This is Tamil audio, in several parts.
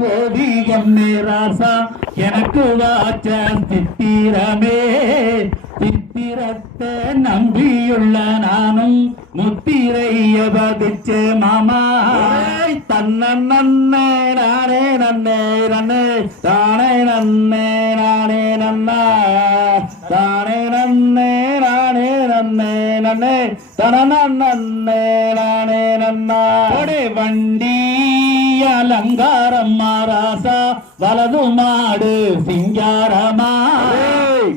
ஓதி ஒன்னு ராசா எனக்கு வாச்ச சித்திரமே. சித்திரத்தை நம்பியுள்ள நானும் முத்திரைய பதிச்சே மாமா. தன்ன நன்னே நானே நன்னே நன்னே தானே நன்னே நானே நன்னா. தானே நன்னே நானே நன்னே நன்னே தன நன்னே நானே நன்னா. வண்டி அலங்காரம் மாராசா வலது மாடு சிங்காரமா?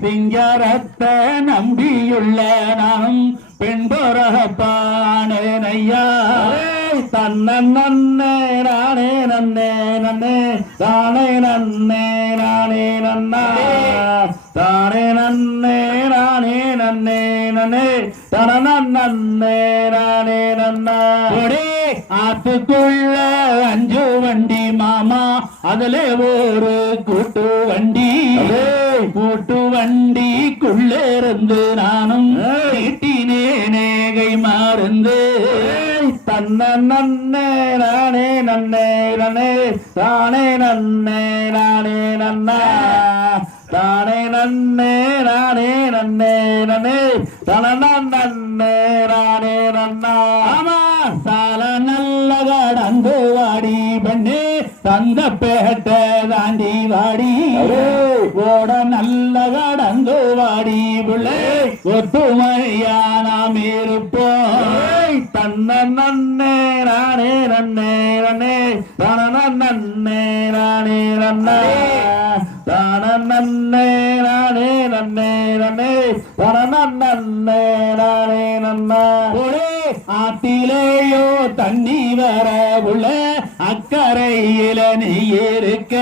சிங்காரத்தை நம்பியுள்ள நானும் பெண் பொறப்பானேனையா தன்ன நன்னே நானே நன்னே நன்னே தானே நன்னே நானே நன்னா? தானே நன்னே நானே நன்னே நன்னே தன நன்னே நானே ஆத்துக்குள்ள அஞ்சு வண்டி மாமா. அதுல ஒரு கூட்டு வண்டி. கூட்டு வண்டிக்குள்ள இருந்து நானும் நீட்டினேனே கை மருந்து தன்ன நன்னே நானே நன்னே நன்னே தானே நன்னே நானே நன்னா. தானே நன்னே நானே நன்னே நன்னே தன நன்னே நானே நன்னா. ஆமா. தந்த பேட்ட தாண்டி வாடி. ஓட நல்ல கடந்து வாடி. புள்ளே ஒத்துமையா நாம் இருப்போம் தன்ன நன்னே நானே நன்னே நன்னே. தன நன்னே நானே நன்னா. தான நன்னே நானே நன்னே நன்னே. தன நன்னே நானே நன்னா. ஆத்திலேயோ தண்ணி வர உள்ள அக்கறையில நீ இருக்க.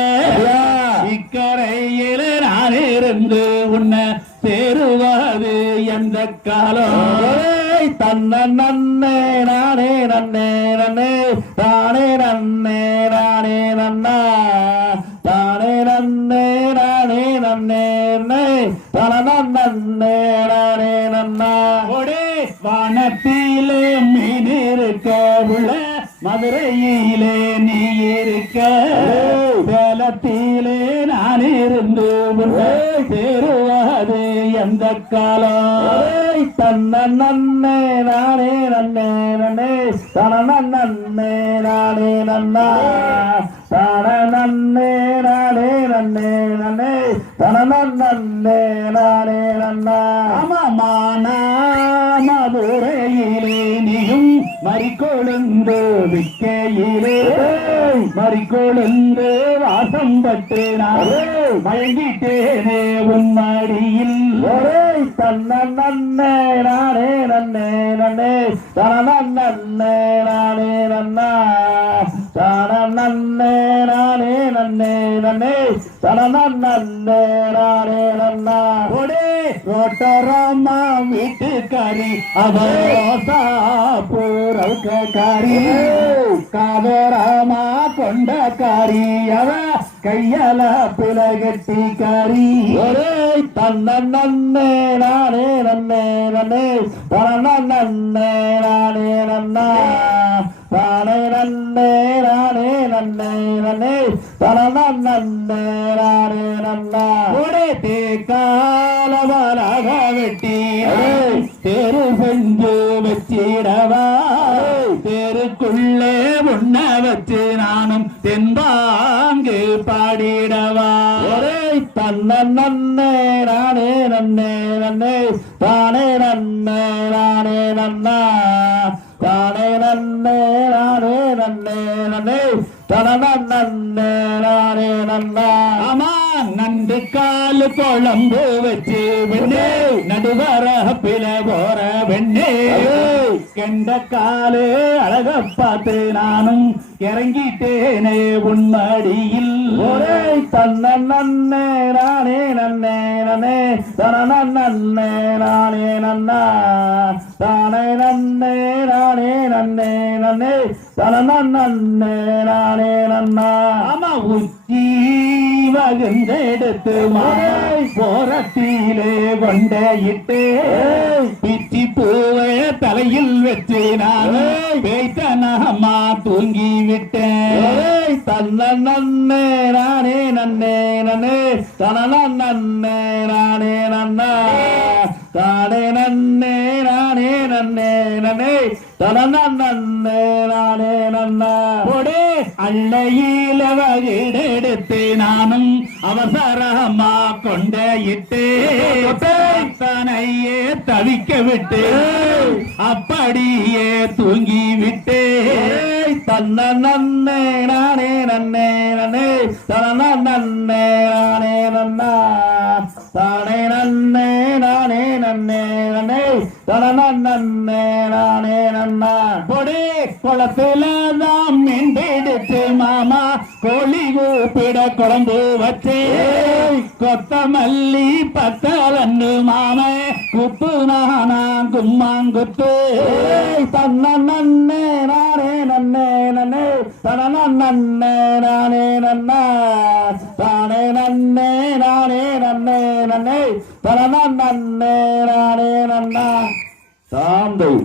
இக்கரையில நான் இருந்து உன்னை சேருவது எந்த காலம்? தன்ன நன்னே நானே நன்னே நன்னே தானே நன்னே நானே நன்னா. தானே நன்னே நானே நன்னே நன்னே தன நன்னே நானே நன்னா. வானத்திலே மீன் இருக்க. உள்ள மதுரையிலே நீ இருக்க சேலத்திலே நான் இருந்து சேருவது எந்த காலம்? தன்ன நன்னே நானே நன்னே நன்னே. தன நன்னே நானே நன்னா. தான நன்னே நானே நன்னே நன்னே தன நன்னே மதுரையிலே நீயும் மறிக்கொழுந்து விக்கையிலே. மறிக்கொழுந்து வாசம் பட்டு நான் மயங்கிட்டேனே உன் தன்ன நன்னே நானே நன்னே நன்னே. தன நன்னே நானே நன்னா. தன நன்னே நானே நன்னே நன்னே. தன நன்னே நானே நன்னா. ஒடே ரோட்டராமா வீட்டுக்காரி அவரோசாப்பூரவுக்காரி காதோராமா கொண்டக்காரி அவ கையால பிளகட்டிக்காரி ஒரே தன்ன நன்னே நானே நன்னே நன்னே. தன நன்னே நானே நன்னா. தானே நன்னே நானே நன்னே நன்னே. தன நன்னே தெரு செஞ்சு வச்சிடவா தெருக்குள்ளே உண்ண வச்சு நானும் தென்பாங்கு பாடிடவா? ஒரே தன்ன நன்னே நானே நன்னே நன்னே. தானே நன்னே நானே நன்னா. தானே நன்னே நானே நன்னே நன்னே. தன நன்னே நானே நன்னா. ஆமா. நண்டு காலு குழம்பு வச்சு வெண்ணே. நடுவரப்பில போற வெண்ணே. கெண்ட காலு அழக பார்த்து நானும் இறங்கிட்டேனே உன்மடியில். ஒரே. தன்ன நன்னே நானே நன்னே நன்னே. தன நன்னே நானே நன்னா. தானே நன்னே நானே நன்னே நன்னே. தன நன்னே நானே நன்னா. ஆமா உச்சி வகுந்தெடுத்து மாலை போரத்திலே கொண்டையிட்டு பிச்சி பூவை தலையில் வச்சு நான் பேய்த்தனமா தூங்கி விட்டேன் தன்ன நன்னே நானே நன்னே நன்னே. தன நன்னே நானே நன்னா. தானே நன்னே நானே நன்னே நன்னே. தன நன்னே நானே அள்ளையில வகிடெடுத்து நானும் அவசரமா கொண்ட இட்டு தனையே தவிக்க விட்டு அப்படியே தூங்கி விட்டு தன்ன நன்னே நானே நன்னே நன்னே தன நன்னே. நன்னே நன்னே மீன் பிடிச்சு மாமா கோழி கூப்பிட குழம்பு வச்சே கொத்தமல்லி பத்தலன்னு மாமே குப்பு நானா கும்மாங்குத்து தன்ன நன்னே நானே நன்னே நன்னே தன நன்னே நானே நன்னா தானே நன்னே நானே நன்னே நன்னே தன நன்னே நானே